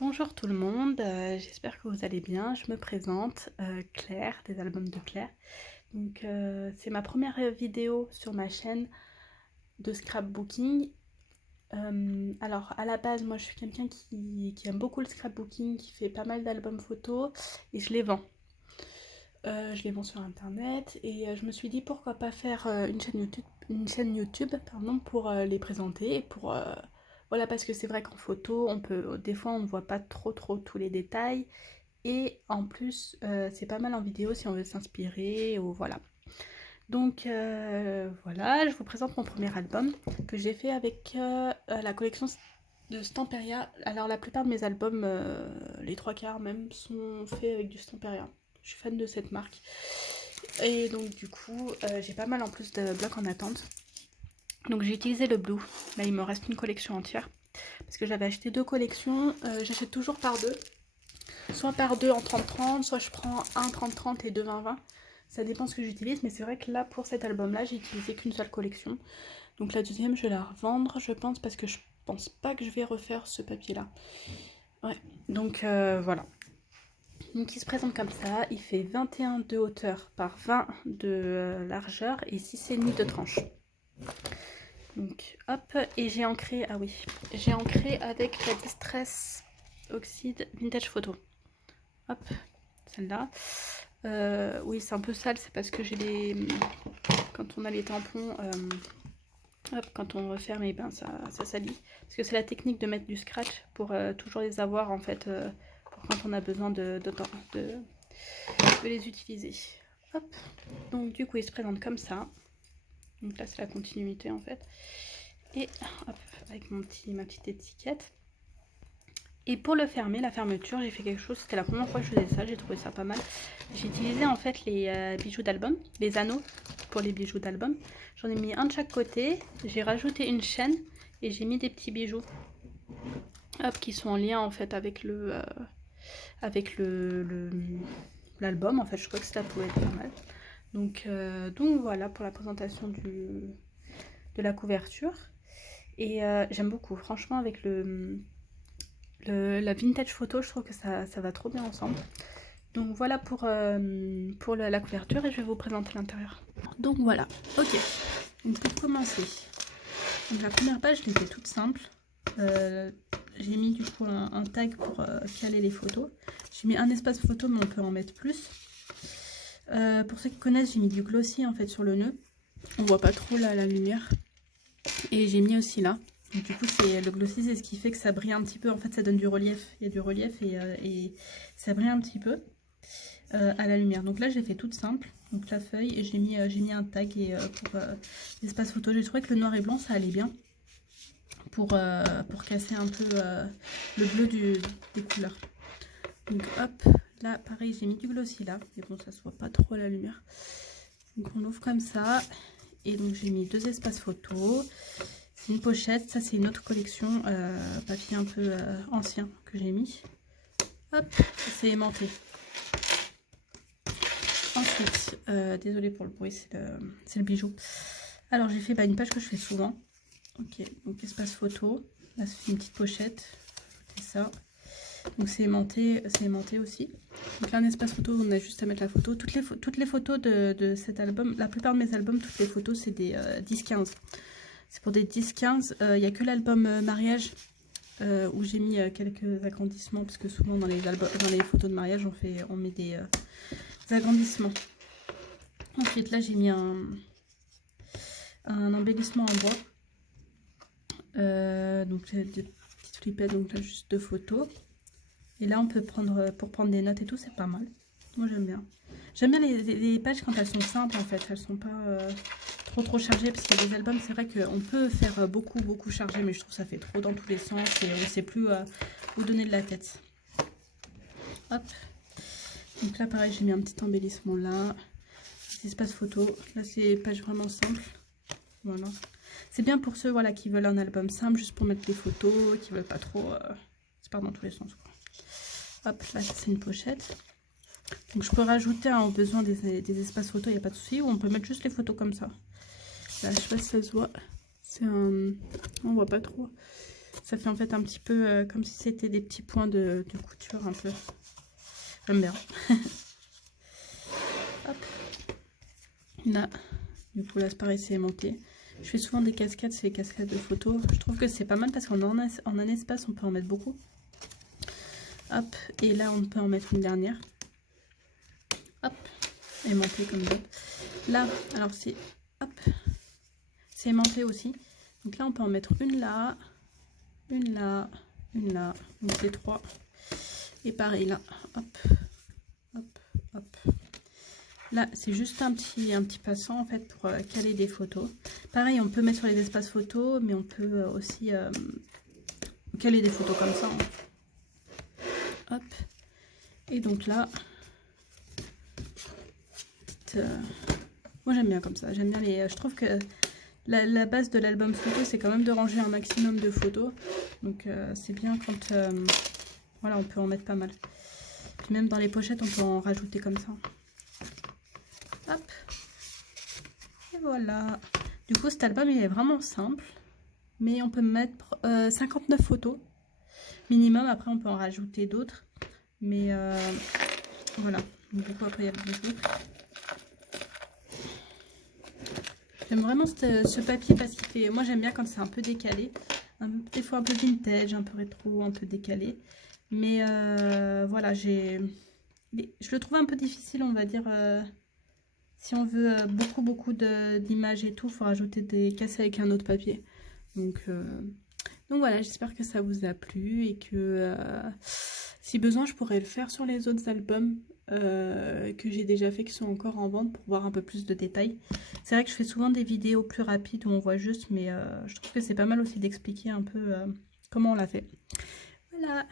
Bonjour tout le monde, j'espère que vous allez bien. Je me présente, Claire, des albums de Claire. Donc c'est ma première vidéo sur ma chaîne de scrapbooking. Alors à la base, moi je suis quelqu'un qui aime beaucoup le scrapbooking, qui fait pas mal d'albums photos et je les vends. Je les vends sur internet et je me suis dit pourquoi pas faire une chaîne YouTube pardon, pour les présenter et pour voilà, parce que c'est vrai qu'en photo des fois on ne voit pas trop tous les détails et en plus c'est pas mal en vidéo si on veut s'inspirer ou voilà. Donc voilà, je vous présente mon premier album que j'ai fait avec la collection de Stamperia. Alors la plupart de mes albums, les trois quarts même, sont faits avec du Stamperia. Je suis fan de cette marque. Et donc du coup, j'ai pas mal en plus de blocs en attente. Donc j'ai utilisé le Blue. Là, il me reste une collection entière. Parce que j'avais acheté deux collections. J'achète toujours par deux. Soit par deux en 30-30, soit je prends un 30-30 et deux 20-20. Ça dépend ce que j'utilise. Mais c'est vrai que là, pour cet album-là, j'ai utilisé qu'une seule collection. Donc la deuxième, je vais la revendre, je pense, parce que je pense pas que je vais refaire ce papier-là. Ouais, donc voilà. Donc il se présente comme ça, il fait 21 de hauteur par 20 de largeur et 6,5 de tranche. Donc hop, et j'ai ancré, ah oui, j'ai ancré avec la Distress Oxide Vintage Photo. Hop, celle-là. Oui, c'est un peu sale, c'est parce que j'ai les... Quand on a les tampons, hop, quand on referme, et ben ça salit. Parce que c'est la technique de mettre du scratch pour toujours les avoir en fait, pour quand on a besoin de les utiliser. Hop, donc du coup il se présente comme ça. Donc là c'est la continuité en fait. Et hop, avec ma petite étiquette. Et pour le fermer, la fermeture, j'ai fait quelque chose, c'était la première fois que je faisais ça, j'ai trouvé ça pas mal. J'ai utilisé en fait les bijoux d'album, les anneaux pour les bijoux d'album. J'en ai mis un de chaque côté, j'ai rajouté une chaîne et j'ai mis des petits bijoux. Hop, qui sont en lien en fait avec l'album, en fait je crois que ça pouvait être pas mal. Donc voilà pour la présentation de la couverture. Et j'aime beaucoup, franchement avec la vintage photo, je trouve que ça va trop bien ensemble. Donc voilà pour la couverture et je vais vous présenter l'intérieur. Donc voilà, ok. Donc pour commencer, donc la première page, je l'ai fait toute simple. J'ai mis du coup un tag pour caler les photos. J'ai mis un espace photo, mais on peut en mettre plus. Pour ceux qui connaissent, j'ai mis du glossy en fait sur le nœud. On voit pas trop là la lumière. Et j'ai mis aussi là. Donc du coup, le glossy, c'est ce qui fait que ça brille un petit peu. En fait, ça donne du relief. Il y a du relief et ça brille un petit peu à la lumière. Donc là, j'ai fait toute simple. Donc la feuille, et j'ai mis un tag pour l'espace photo. J'ai trouvé que le noir et blanc, ça allait bien pour casser un peu le bleu des couleurs. Donc hop, là, pareil, j'ai mis du glossy là. Mais bon, ça se voit pas trop à la lumière. Donc on ouvre comme ça. Et donc j'ai mis deux espaces photos. C'est une pochette, ça c'est une autre collection papier un peu ancien que j'ai mis. Hop, c'est aimanté. Ensuite, désolée pour le bruit, c'est le bijou. Alors j'ai fait une page que je fais souvent. Ok, donc espace photo. Là c'est une petite pochette. C'est ça. Donc c'est aimanté aussi. Donc là un espace photo, on a juste à mettre la photo. Toutes les photos de cet album, la plupart de mes albums, toutes les photos c'est des 10-15. C'est pour des 10-15. Il n'y a que l'album mariage où j'ai mis quelques agrandissements. Parce que souvent dans les photos de mariage, on met des agrandissements. Ensuite, là, j'ai mis un embellissement en bois. Donc, j'ai des petites flippettes. Donc là, juste deux photos. Et là, on peut pour prendre des notes et tout. C'est pas mal. Moi, j'aime bien. J'aime bien les pages quand elles sont simples, en fait. Elles sont pas... trop chargé parce qu'il y a des albums, c'est vrai qu'on peut faire beaucoup chargé, mais je trouve que ça fait trop dans tous les sens et on ne sait plus où donner de la tête. Hop, donc là pareil, j'ai mis un petit embellissement là, petit espace photo. Là c'est page vraiment simple, voilà. C'est bien pour ceux voilà qui veulent un album simple juste pour mettre des photos, qui veulent pas trop se perdre dans tous les sens quoi. Hop, là c'est une pochette. Donc je peux rajouter au besoin des espaces photos, il n'y a pas de souci, ou on peut mettre juste les photos comme ça. Là, je sais pas si ça se voit. On voit pas trop. Ça fait en fait un petit peu comme si c'était des petits points de couture un peu. J'aime bien. Hop. Là, du coup là c'est pareil, c'est aimanté. Je fais souvent des cascades, c'est les cascades de photos. Je trouve que c'est pas mal parce qu'en un espace on peut en mettre beaucoup. Hop, et là on peut en mettre une dernière. Hop, aimanté comme ça. Là, alors c'est hop, c'est aimanté aussi. Donc là on peut en mettre une là, une là, une là. Donc c'est 3. Et pareil là, hop, hop, hop. Là, c'est juste un petit passant en fait pour caler des photos. Pareil, on peut mettre sur les espaces photos, mais on peut aussi caler des photos comme ça. Hein. Hop. Et donc là, moi j'aime bien comme ça. J'aime bien les. Je trouve que la base de l'album photo, c'est quand même de ranger un maximum de photos. Donc c'est bien quand voilà, on peut en mettre pas mal. Puis même dans les pochettes, on peut en rajouter comme ça. Hop. Et voilà. Du coup, cet album, il est vraiment simple. Mais on peut mettre 59 photos minimum. Après, on peut en rajouter d'autres. Mais voilà. Donc, du coup, après, il y a le bijou. J'aime vraiment ce papier parce qu'il fait... Moi, j'aime bien quand c'est un peu décalé. Des fois un peu vintage, un peu rétro, un peu décalé. Mais voilà, je le trouve un peu difficile, on va dire... Si on veut beaucoup d'images et tout, il faut rajouter des casser avec un autre papier. Donc voilà, j'espère que ça vous a plu et que si besoin, je pourrais le faire sur les autres albums que j'ai déjà fait, qui sont encore en vente pour voir un peu plus de détails. C'est vrai que je fais souvent des vidéos plus rapides où on voit juste, mais je trouve que c'est pas mal aussi d'expliquer un peu comment on l'a fait. Voilà.